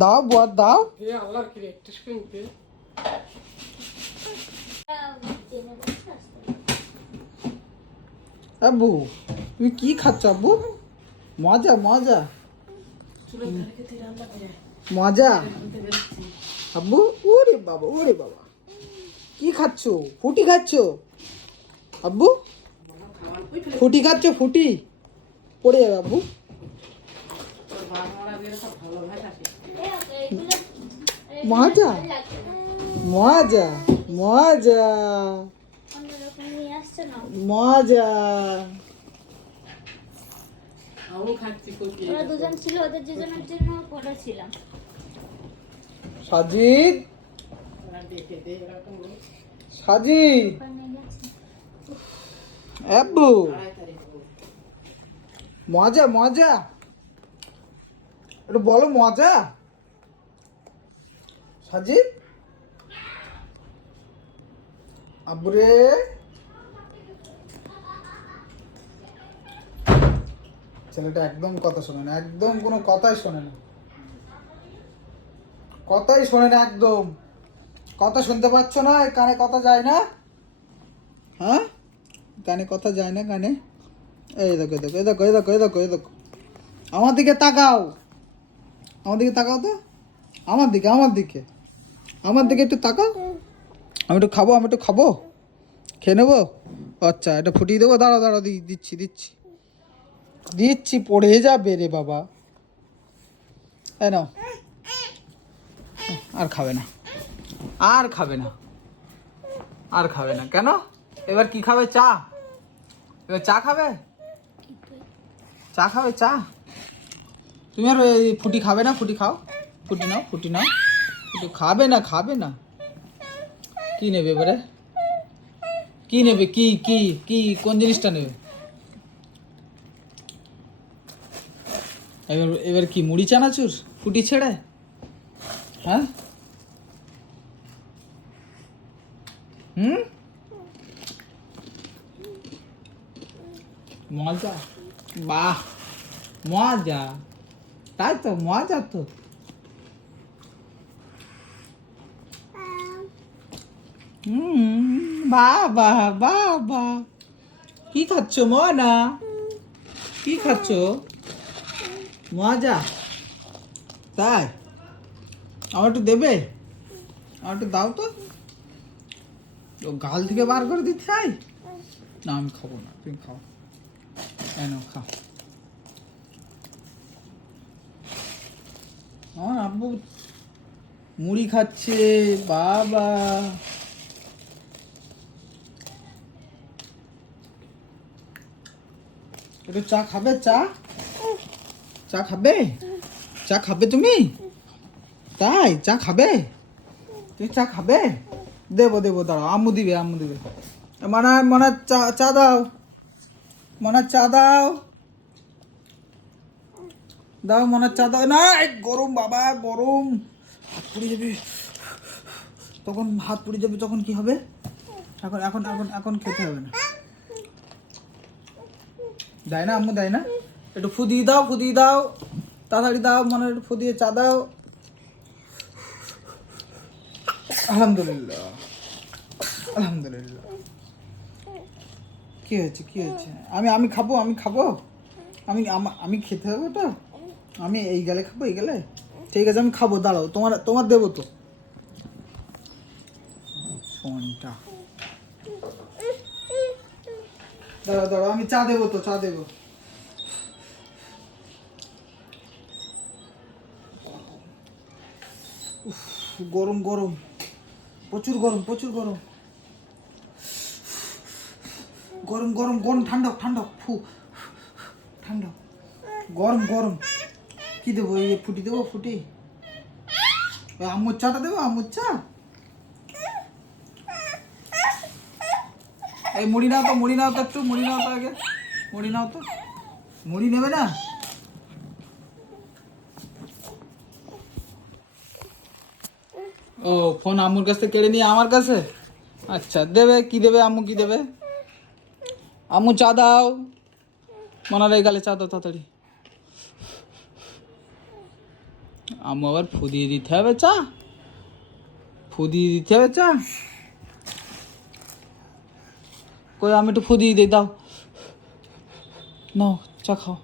দাও বর দাও। আব্বু তুমি কি খাচ্ছ আব্বু? মজা মজা মজা। আব্বু ওরে বাবা ওরে বাবা, কি খাচ্ছ? ফুটি খাচ্ছ আব্বু? ফুটি খাচ্ছ? ফুটি পড়ে যাবে আব্বু। মজা মজা মজা মজা। ওরা দুজন ছিল, ওদের দুজনের জন্য করেছিলাম। সাজিদ সাজিদ আব্বু মজা মজা, একটু বলো মজা। সাজিদ আব্বুরে ছেলেটা একদম কথা শোনে না, একদম কোনো কথাই শোনে না, কথাই শোনে না একদম। কথা শুনতে পাচ্ছ না? কানে কথা যায় না? হ্যাঁ কানে কথা যায় না কানে। এই দেখো দেখো এই দেখো এই দেখো এই দেখো এই দেখো, আমার দিকে তাকাও, আমার দিকে তাকাও তো, আমার দিকে আমার দিকে আমার দিকে একটু তাকাও। আমি একটু খাবো, আমি একটু খাবো, খেয়ে নেবো। আচ্ছা এটা ফুটিয়ে দেবো, দাঁড়াও দাঁড়াও দিচ্ছি দিচ্ছি দিচ্ছি, পড়ে যাবে রে বাবা। এই নাও, আর খাবে না, আর খাবে না, আর খাবে না। কেন? এবার কি খাবে? চা? এবার চা খাবে? চা খাবে? চা? তুমি আর ওই ফুটি খাবে না? ফুটি খাও, ফুটি নাও, ফুটি নাও। ফুটি খাবে না, খাবে না। কি নেবে এবারে? কি নেবে? কি কি কি কোন জিনিসটা নেবে এবার? এবার কি মুড়ি চানাচুর ফুটি ছেড়ে? হ্যাঁ হুম মজা, বাহ মজা, তাই তো মজা তো। বাবা বাবা, কি খাচ্ছ মনা? কি খাচ্ছ? মজা তাই? আমার একটু দেবে? আমার একটু দাও তো। ও গাল থেকে বার করে দিতে চাই না, আমি খাবো না, তুমি খাও। কেন খাও? আমার আব্বু মুড়ি খাচ্ছে বাবা। একটু চা খাবে? চা? চা খাবে? চা খাবে তুমি? তাই চা খাবে? তুমি চা খাবে? দেবো দেবো, দাঁড়াও, আম্মু দিবে, আম্মু দিবে। মানা মানা চা, চা দাও, মানা চা দাও, দাও মানা চা দাও। না গরম বাবা, গরম, হাত পুড়ে যাবে তখন, হাত পুড়ে যাবে তখন কি হবে? এখন এখন এখন এখন খেতে হবে না। দেয় না আম্মু, দেয় না। একটু ফুদিয়ে দাও, ফুদিয়ে দাও, তাড়াতাড়ি দাও, মনে একটু ফুদিয়ে চা দাও। আলহামদুলিল্লাহ আলহামদুলিল্লাহ। কি হয়েছে কি হয়েছে? আমি আমি খাবো, আমি খাবো, আমি আমি খেতে হবে ওটা, আমি এই গেলে খাবো, এই গেলে। ঠিক আছে আমি খাবো, দাঁড়াও, তোমার তোমার দেবো তো ফোনটা। দাঁড়াও দাঁড়াও, আমি চা দেবো তো, চা দেবো। উফ, গরম গরম, প্রচুর গরম, প্রচুর গরম, গরম গরম গরম, ঠান্ডা ঠান্ডা, ফু ঠান্ডা, গরম গরম। কি দেবো? এই ফুটি দেবো, ফুটি? ওই আম্মুর চাটা দেবো, আম্মুর চা। এই মুড়ি নাও তো, মুড়ি নাও তো, একটু মুড়ি নাও তো আগে, মুড়ি নাও তো। মুড়ি নেবে না? ও ফোন আম্মুর কাছ থেকে কেড়ে নিয়ে আমার কাছে? আচ্ছা দেবে, কি দেবে আম্মু, কি দেবে? আম্মু চা দাও, মনার এই গালে চা দাও তাড়াতাড়ি। আম্মু আবার ফু দিয়ে দিতে হবে চা, ফু দিয়ে দিতে হবে চা। কই আমি একটু ফু দিয়ে দিই, দাও নাও চা খাও।